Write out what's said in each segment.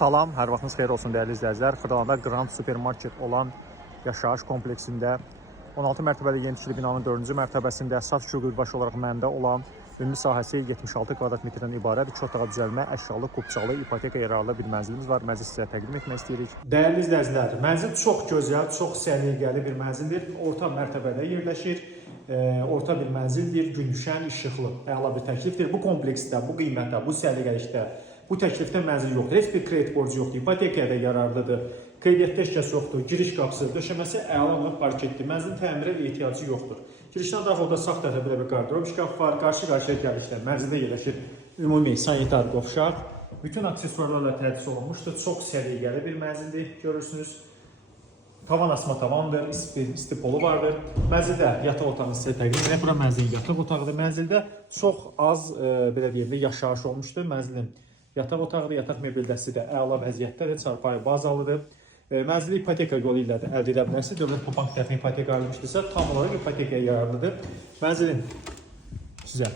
Salam, hər vaxtınız xeyir olsun dəyərli izləyicilər. Xırdalanda Grand Supermarket olan yaşayış kompleksində 16 mərtəbəli yeni tikili binanın 4-cü mərtəbəsində saf şuur başı olaraq məndə olan ümumi sahəsi 76 kvadrat metrdən ibarət 2 otağa düzəlmə, əşyalı, kubçalı, ipoteka yararlı bir mənzilimiz var. Mənzil sizə təqdim etmək istəyirik. Dəyərli izləyicilər, mənzil çox gözəl, çox səliqəli bir mənzildir. Orta mərtəbədə yerləşir. Orta bir mənzildir, gün düşən, işıqlı, əla bir təklifdir. Bu kompleksdə, bu qiymətdə, bu səliqəlikdə, bu təklifdə mənzil yoxdur. Heç bir kredit borcu yoxdur, ipotekaya da yararlıdır, qeydiyyatda eşkəsi yoxdur, giriş qapısı, döşəməsi əla olaraq parketdir. Mənzilin təmirə ehtiyacı yoxdur. Girişdən daxildə sağ tərəfdə bir qardırob şkaf var, qarşı-qarşıya gəlişdə mənzildə yerləşir ümumi sanitar qovşaq. Bütün aksesuarlarla təchiz olunmuşdur. Çox səliqəli bir mənzildir, görürsünüz. Tavan asma tavandır, isti polu vardır. Mənzildə yataq otağını sizə təqdim edək. Bura mənzilin yataq otağıdır. Mənzildə çox az belə deyək, yaşayış olmuşdur. Mənzilin yataq otağıdır, yataq mebildəsi də əla vəziyyətdədir, çarpayı bazalıdır. Mənzili ipoteka yolu ilə də əldə edə bilərsiniz. Dövlət bu bank tərəfindən ipoteka almışdırsa, tam olaraq ipotekaya yararlıdır. Mənzilin sizə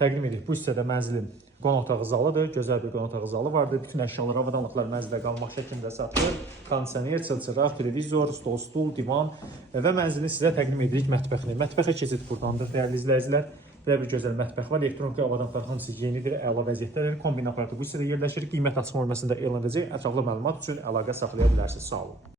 təqdim edirik. Bu hissədə mənzilin qonaq otağı zalıdır. Gözəl bir qonaq otağı zalı vardır. Bütün əşyalar, avadanlıqlar mənzildə qalmaq şəklində satılır. Kondisioner, çılçıraq, televizor, stol, stul, divan və mənzilin sizə təqdim edirik mətbəxini. Mətbəxə keçid buradandır, dəyərli izləyicilər. Belə bir gözəl mətbəx var. Elektronik avadanlıqlar hamısı yenidir, əla vəziyyətdədir. Kombin aparatı bu hissədə yerləşir. Qiymət açıqlama bölməsində elan edəcək. Ətraflı məlumat üçün əlaqə saxlaya bilərsiniz. Sağ olun.